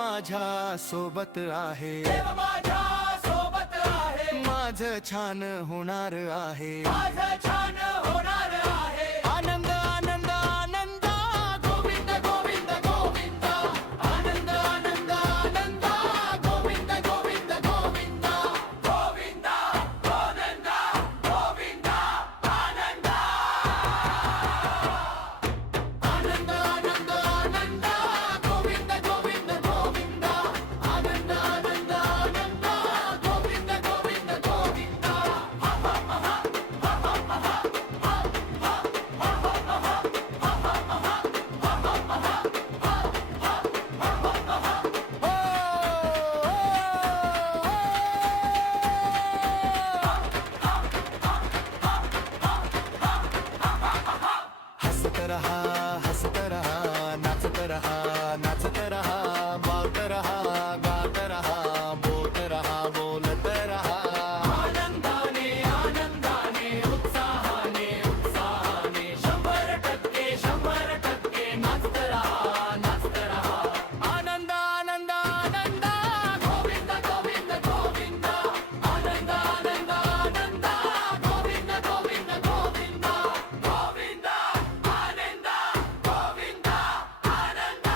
माझ्या सोबत आहे, देव माझ्या सोबत आहे, माझं छान होणार आहे, माझं छान होणार आहे. आनंद आनंद आनंद. गोविंद गोविंद गोविंद, आनंद आनंद आनंद, गोविंद गोविंद गोविंद, गोविंद आनंद, गोविंद आनंद, आनंद आनंद आनंद, गोविंद गोविंद गोविंद, आनंद आनंद आनंद, गोविंद गोविंद गोविंद. हसत रहा हसत रहा, नाचत रहा नाचत रहा, बावत रहा गात रहा, बोलत रहा बोलत रहा. आनंदाने आनंदाने, उत्साहाने उत्साहाने, 100% नाचत राहा नाचत राहा. आनंद आनंद आनंद. गोविंद गोविंद गोविंद, आनंद आनंद आनंद, गोविंद गोविंद गोविंद, गोविंद आनंद, गोविंद आनंद,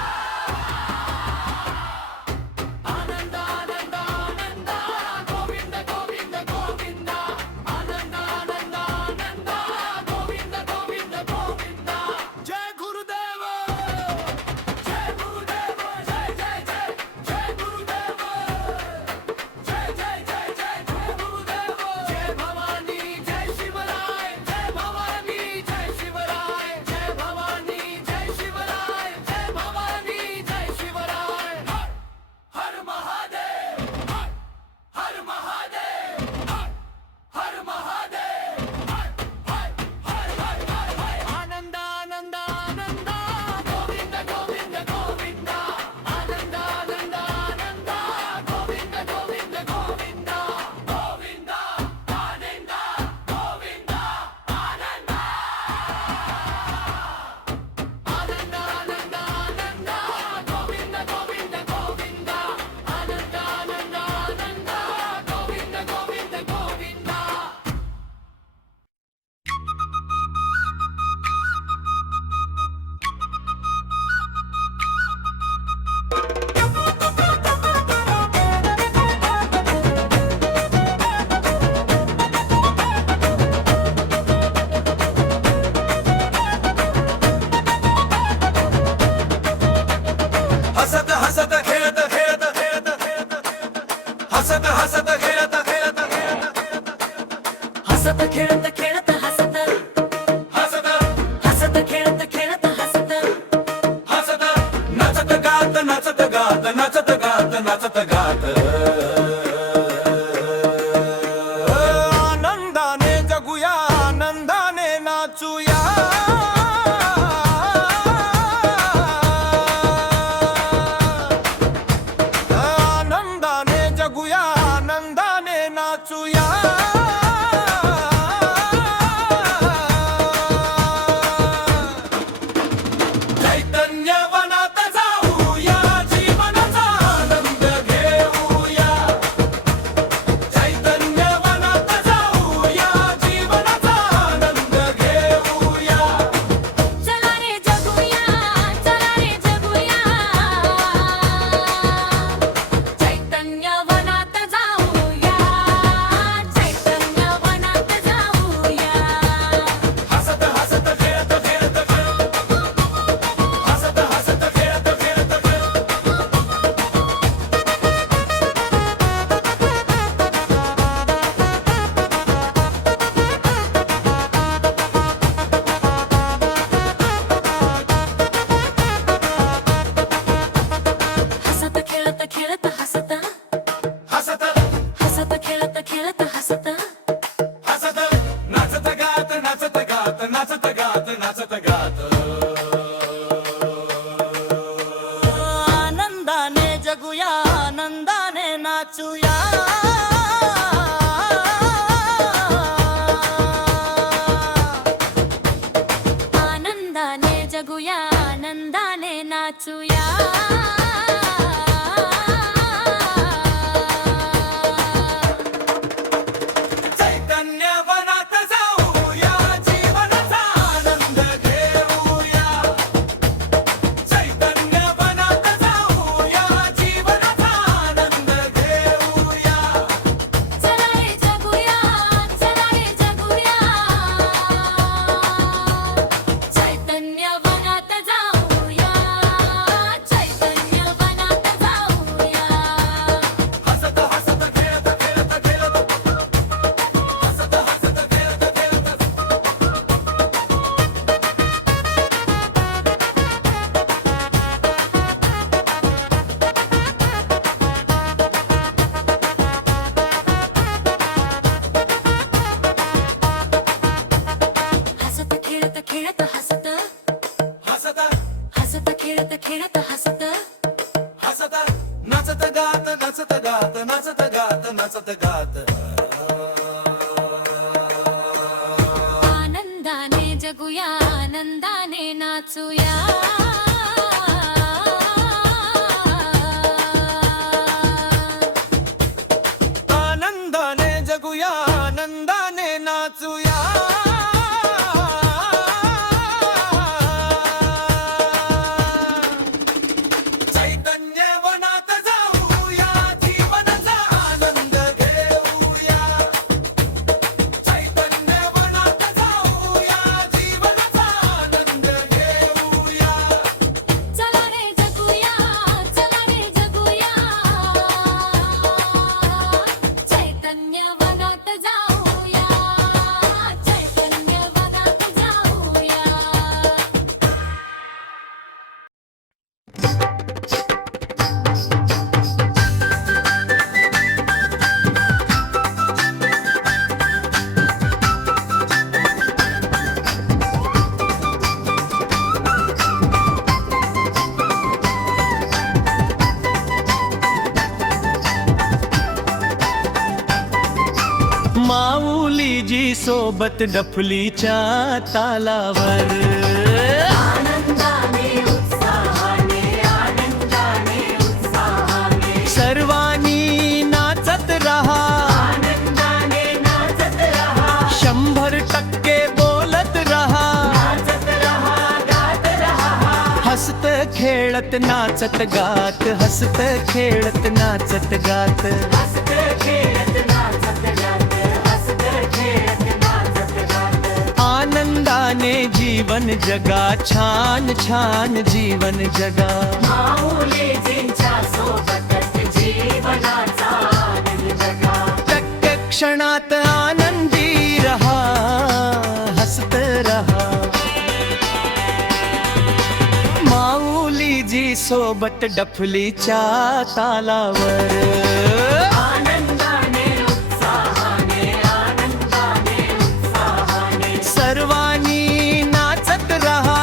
आनंद आनंद आनंद, गोविंद गोविंद गोविंद, आनंद आनंद आनंद, गोविंद गोविंद गोविंद. जय गुरुदेव. जय गुरुदेव, जय जय जय जय गुरुदेव, जय जय जय जय जय गुरुदेव. जय भवानी जय शिवराय, जय भवानी जय शिवराय, जय भवानी जय शिवराय, जय भवानी जय शिवराय. हर महादेव, हर महादेव, हर महादेव, आनंद आनंद आनंद. गोविंद गोविंद गोविंद, आनंद आनंद आनंद, गोविंद गोविंद गोविंद, गोविंद आनंद, गोविंद आनंद, आनंद आनंद आनंद, गोविंद गोविंद गोविंद, आनंद आनंद आनंद, गोविंद गोविंद गोविंद. हसत हसत खेळत खेळत खेळत खेळत, हसत हसत खेळत खेळत खेळत, हसत खेळत खेळत हसत, हसत हसत खेळत खेळत हसत, हसत, नचत गात नचत गात नचत गात नचत गात, आनंदाने जगूया आनंदाने नाचूया. आनंदाने जगूया आनंदाने नाचूया. चैतन्य वनात जाऊया, जीवनाचा आनंद घेऊया. चैतन्य वनात जाऊया, जीवनाचा आनंद घेऊया. चला रे जगूया, चला रे जगूया, चैतन्य वनात जाऊया, चैतन्य वनात जाऊया. हसत हसत खेळत खेळत खेळत, हसत हसत खेळत खेळत खेळत, हसत खेळत खेळत हसत, हसत हसत खेळत खेळत हसत, हसत, नाचत गात नाचत गात नाचत गात नाचत गात, आनंदाने जगूया आनंदाने नाचूया. आनंदाने जगूया आनंदाने नाचूया. नाचत गात नाचत गात नाचत गात नाचत गात आनंदाने जगूया आनंदाने नाचूया आनंदाने जगूया आनंदाने नाचूया चैतन्य वनात जाऊया जीवनाचा आनंद घेऊया चैतन्य वनात जाऊया जीवनाचा आनंद घेऊया चला रे जगूया चैतन्य वनात जाऊया चैतन्य वनात जाऊया माऊलीजी सोबत डफलीच्या तालावर सर्वांनी नाचत रहा 100% बोलत रहा हसत खेळत नाचत गात हसत खेळत नाचत गात आनंदाने जीवन जगा छान छान जीवन जगा प्रत्येक क्षणात आनंदी रहा हसत रहा माऊलीजी सोबत डफलीच्या तालावर सर्वांनी नाचत रहा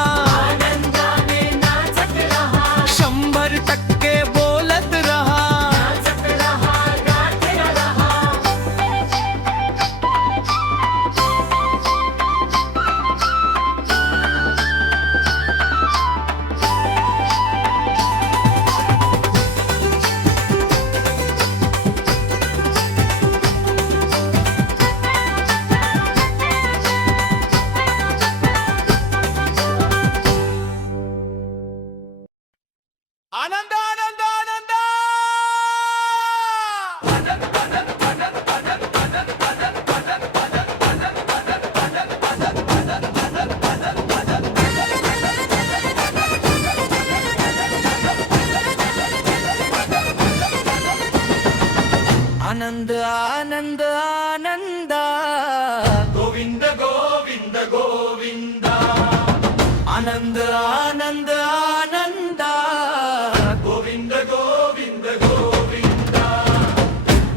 100% बोलत रहा आनंद आनंद आनंद आनंद आनंद आनंद गोविंद गोविंद गोविंद आनंद आनंद आनंद गोविंद गोविंद गोविंद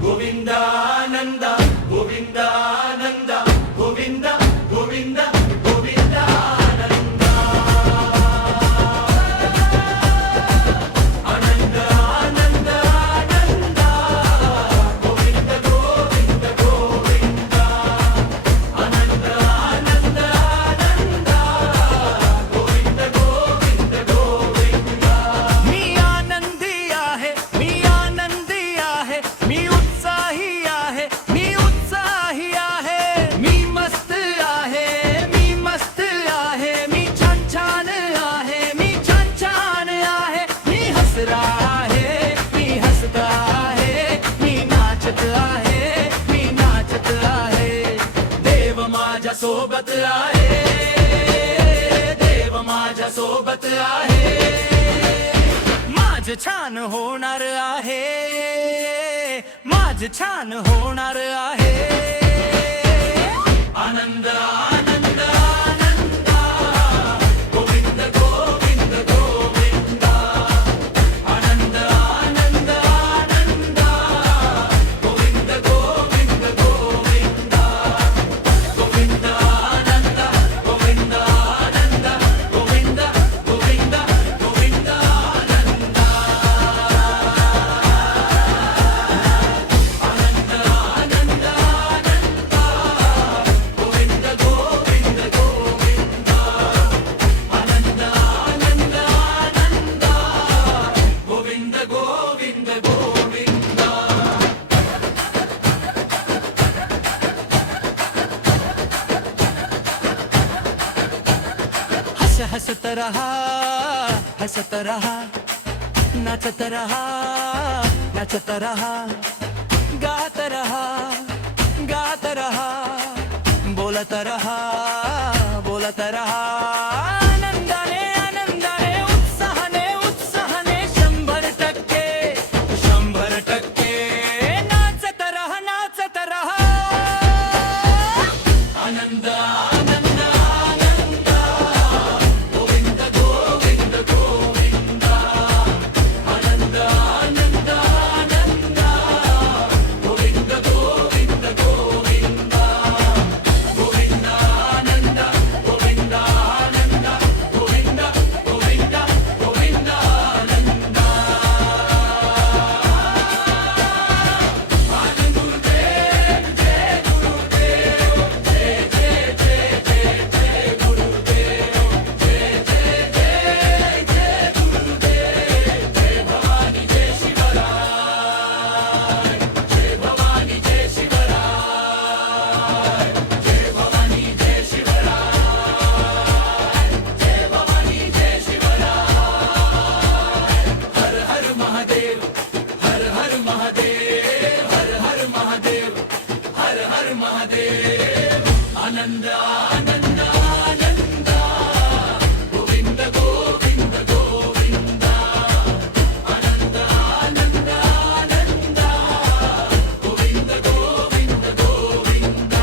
गोविंद आनंद गोविंद आनंद गोविंद गोविंद गोविंद आनंद आनंद आनंद आनंद गोविंद गोविंद गोविंद आनंद आनंद आनंद गोविंद गोविंद गोविंद मी आनंदी आहे मी आनंदी आहे मी उत्साही आहे मी उत्साही आहे मी मस्त आहे मी मस्त आहे मी छान छान आहे मी छान छान आहे मी हसरा आहे मी हसता आहे मी नाचत आहे मी नाचत आहे देव माझ्या सोबत आहे देव माझ्या सोबत आहे माझ छान होणार आहे माझ छान होणार आहे आनंद आनंद आनंद गोविंद गोविंद गोविंद आनंद आनंद आनंद गोविंद गोविंद गोविंद गोविंद आनंद गोविंद आनंद गोविंद गोविंद गोविंद आनंद रहा हसत रहा नाचत रहा नाचत रहा गात रहा गात रहा बोलत रहा बोलत रहा आनंदाने आनंदाने उत्साहाने उत्साहाने 100% नाचत रहा नाचत रहा आनंद आनंद आनंद गोविंद गोविंद गोविंद आनंद आनंद आनंद गोविंद गोविंद गोविंद गोविंद आनंद गोविंद आनंद गोविंद गोविंद गोविंद आनंद आनंद गुरुदेव जय गुरुदेव जय जय जय जय जय गुरुदेव जय जय जय जय गुरुदेव जय भवानी जय शिवराय जय भवानी जय शिवराय जय भवानी जय शिवराय जय भवानी जय शिवराय हर हर महादेव हर हर महादेव हर हर महादेव हर हर महादेव आनंद आनंद आनंद गोविंद गोविंद गोविंद आनंद आनंद आनंद गोविंद गोविंद गोविंद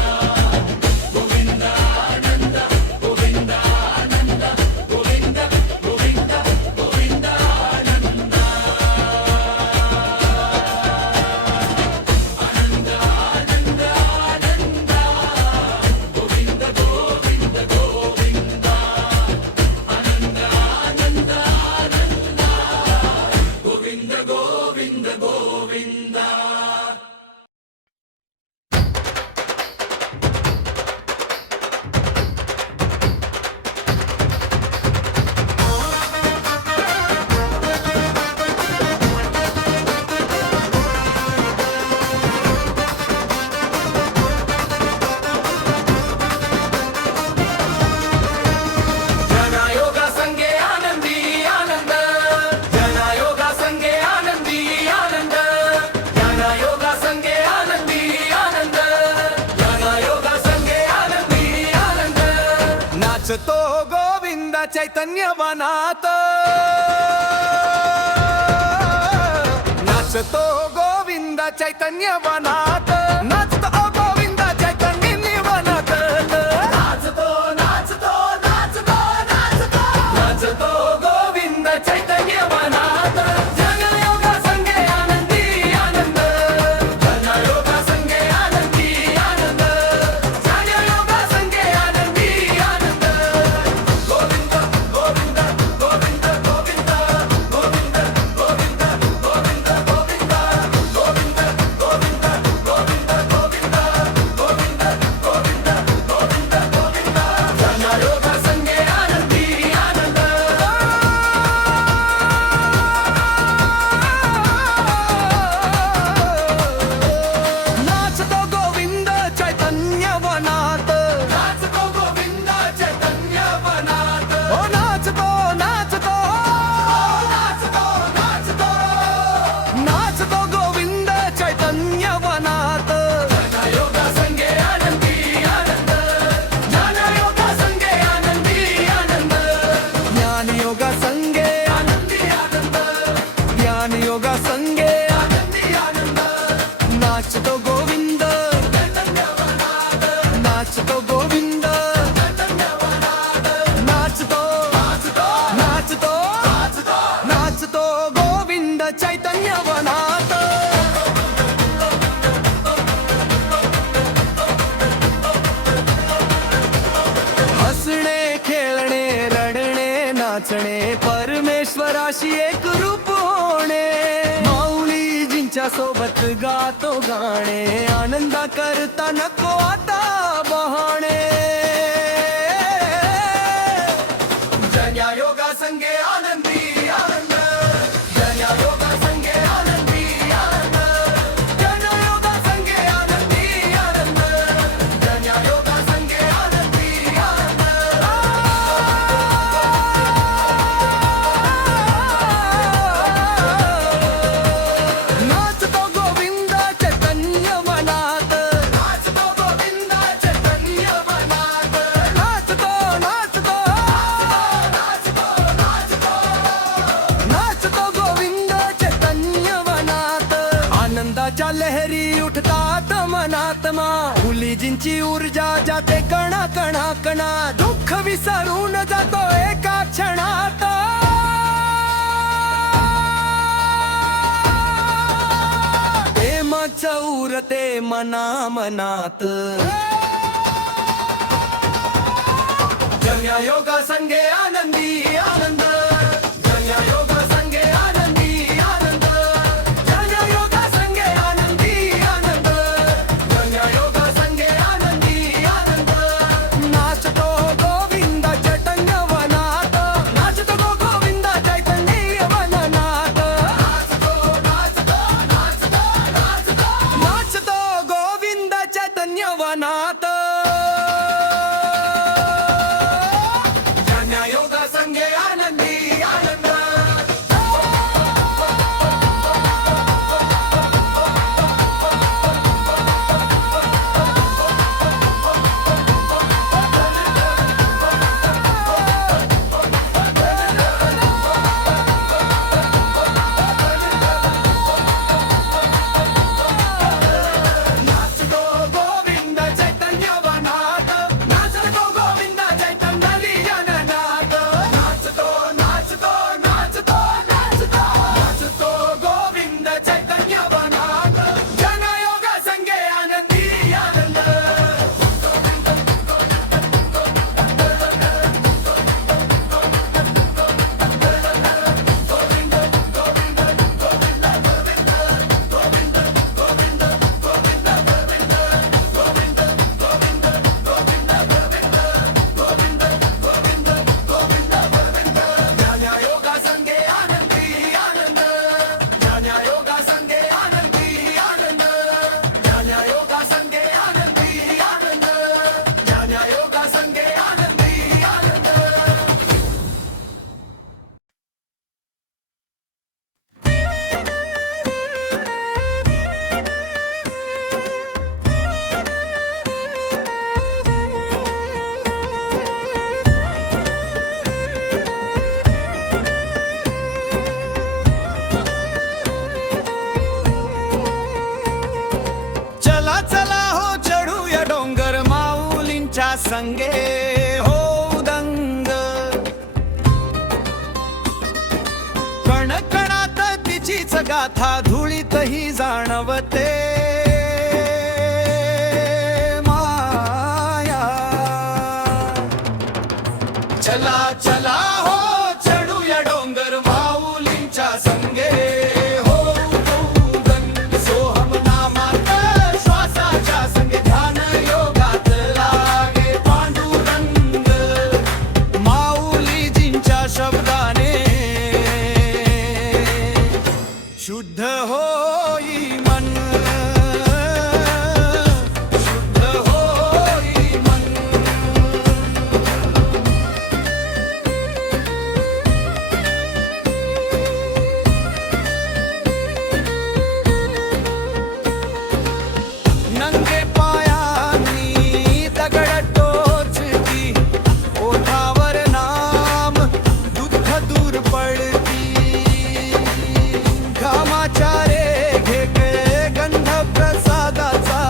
गोविंद आनंद गोविंद आनंद गोविंद गोविंद गोविंद आनंद आनंद आनंद आनंद गोविंद गोविंद गोविंद आनंद आनंद आनंद गोविंद गोविंद गोविंद जनायोगा संगे आनंदी आनंद जनायोगा संगे आनंदी आनंद जनायोगा संगे आनंदी आनंद जनायोगा संगे आनंदी आनंद नाचतो गोविंद चैतन्य वनात नाचतो गोविंद चैतन्य वनात नाचतो गोविंद चैतन्य वनात नाचतो नाचतो नाचतो नाचतो नाचतो गोविंद चैतन्य वनात जनायोगा संगे आनंदी आनंद जनायोगा संगे आनंदी आनंद जनायोगा संगे आनंदी आनंद गोविंद गोविंद गोविंद गोविंद गोविंद गोविंद गोविंद गोविंद गोविंद गोविंद गोविंद गोविंद गोविंद गोविंद गोविंद गोविंद जनायोगा संगे आनंदी आनंद नाचतो गोविंद चैतन्य वनात नाचतो गोविंद चैतन्य वनात ओ नाचतो नाचतो नाचतो नाचतो नाचतो गोविंद चैतन्य वनात जनायोगा संगे आनंदी आनंद जनायोगा संगे आनंदी आनंद ज्ञान योगा संगे आनंदी आनंद ज्ञान योगा संगे आनंदी आनंद नाचतो गोविंद चैतन्य वनात नाचतो गोविंद चैतन्य वनात नाचतो नाचतो नाचतो नाचतो नाचतो गोविंद चैतन्य वनात हसणे खेळणे रडणे नाचणे परमेश्वराशी एक रूप होणे माऊलीजींच्या सोबत गातो गाणे आनंदा करता नको आता बहाणे जनायोगा संगे आनंदी आनंद जनायोगा संगे आनंदी आनंद जनायोगा संगे आनंदी आनंद जनायोगा संगे आनंदी आनंद आनंदाच्या लहरी उठतात मनात्मा मुलीजींची ऊर्जा जाते कणा कणा कणा दुःख विसरून जातो एका क्षणात प्रेमाच उरते मना मनात जन्या योगा संगे आनंदी आनंद जन्या योगा संगे आनंदी आनंद जन्या योगा संगे आनंदी आनंद जन्या योगा संगे आनंदी आनंद नाचतो गोविंद चैतन्य वनात नाचतो गोविंद चैतन्य वनात नाचतो गोविंद चैतन्य वनात जन्या योगा संगे आनंदी आनंद नाचतो गोविंद चैतन्य वनात नाचतो गोविंद चैतन्य लीलनात नाचतो नाचतो नाचतो नाचतो नाचतो गोविंद चैतन्य वनात जनयोग संगे आनंदी आनंद जन्या योगा संगे आनंदी आनंद जन्या योगा संगे आनंदी आनंद जन्या योगा संगे आनंदी आनंद जन्या योगा संगे आनंदी आनंद चला चला हो चढूया डोंगर माऊलींच्या संगे हो दंग कणकणात तिचीच गाथा धुळीतही जाणवते माया चला चला हो चढूया डोंगर माऊलींच्या संगे हो दंग सोहम नामात श्वासाच्या संगे ध्यान योगात लागे पांडुरंग माऊलीजींच्या शब्दाने शुद्ध होई मन शुद्ध होई मन नंगे पायांनी दगड टोचती ओठावर नाम दुःख दूर पडती घामाच्या रेघेके गंध प्रसादाचा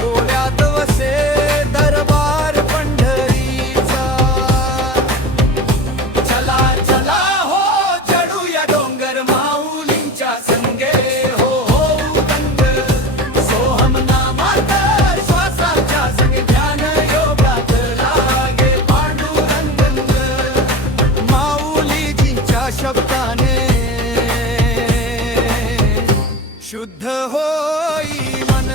डोळ्यात वसे दरबार पंढरीचा चला चला हो चढूया डोंगर माऊलींच्या संगे हो दंग सोहम नामात श्वासाच्या संगे ध्यान योगात लागे पांडुरंग माऊलीजींच्या शब्दाने शुद्ध होई मन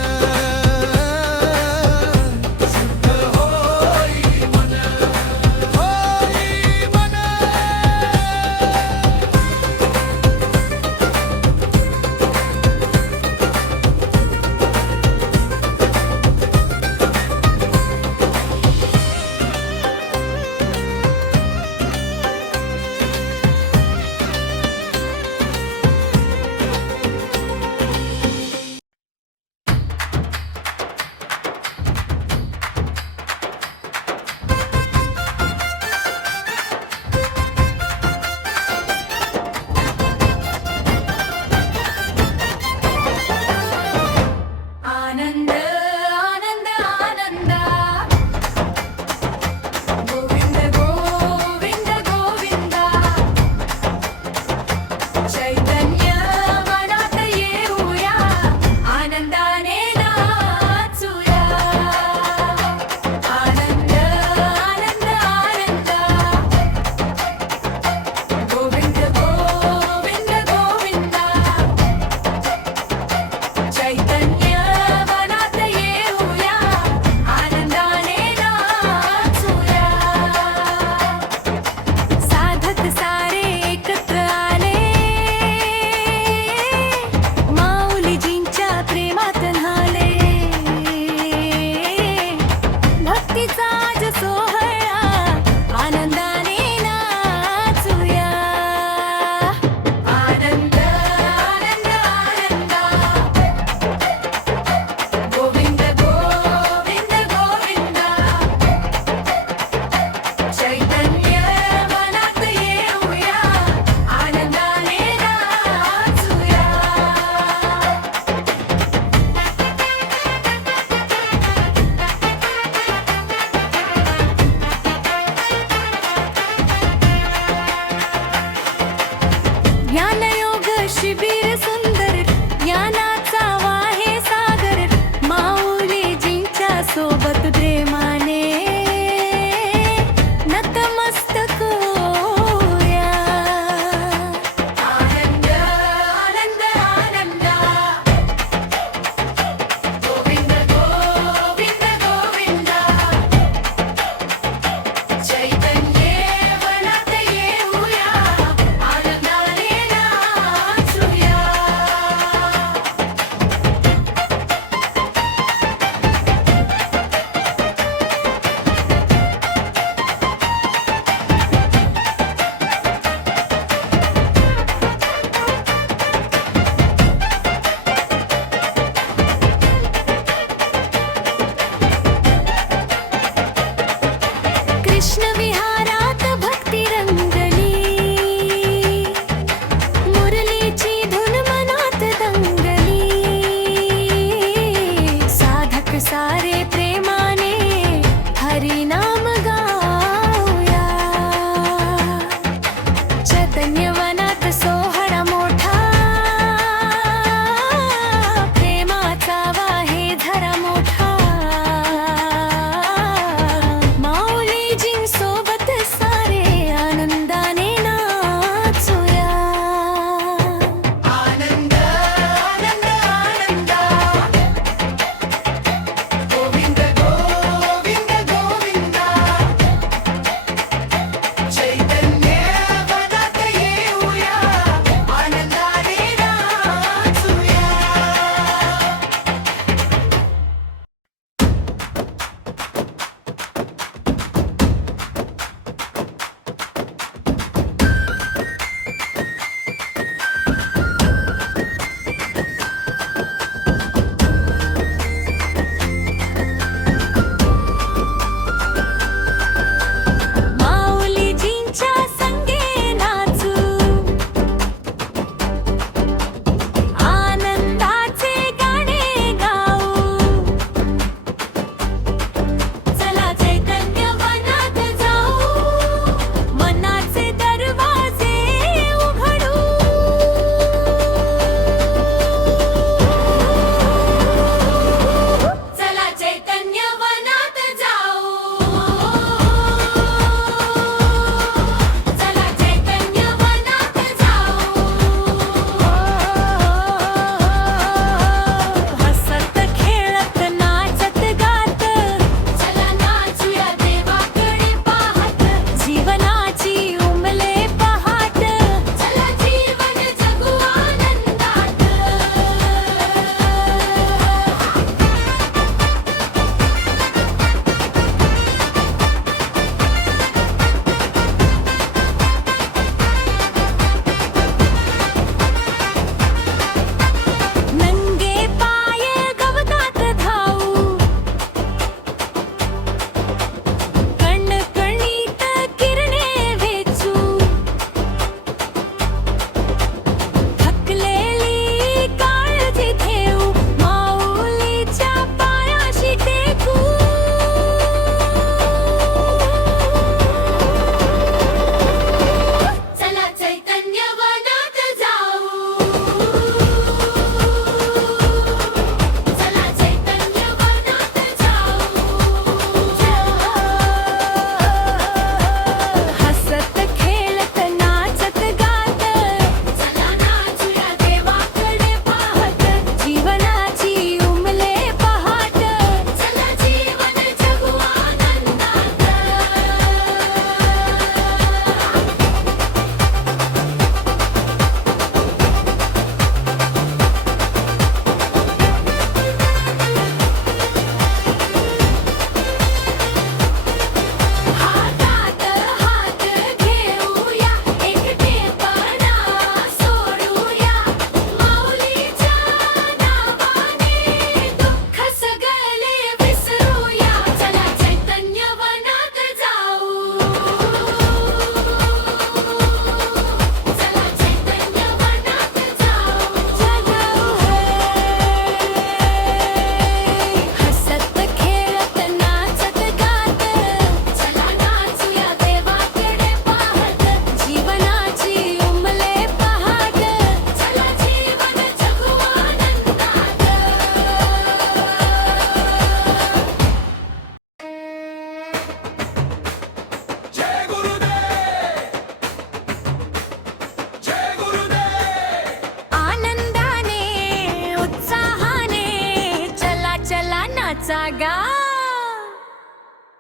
नाचा गा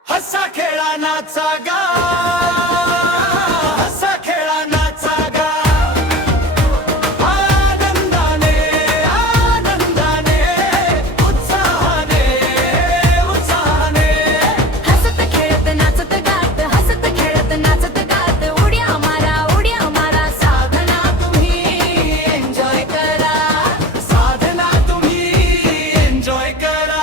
हसा खेळा नाचा गा हसा खेळा नाचा गा आनंदाने आनंदाने उत्साहाने उत्साहाने हसत खेळत नाचत गात हसत खेळत नाचत गात उड्या मारा साधना तुम्ही एन्जॉय करा साधना तुम्ही एन्जॉय करा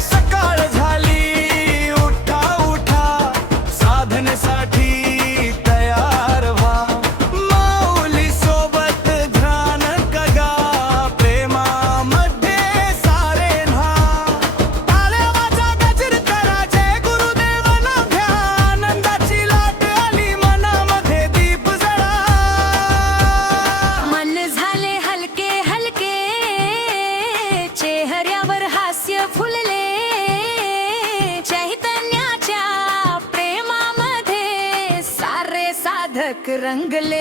सकाळ झाली उठा उठा साधनेसाठी तयार व्हा माऊली सोबत ध्यान कगा प्रेमामध्ये सारे न्हा टाळ्या वाजा गजर करा जय गुरुदेवाला घ्या आनंदाची लाट आली मनामध्ये दीप जळा मन झाले हलके हलके चेहऱ्यावर हास्य फुलले चैतन्याच्या प्रेमामध्ये सारे साधक रंगले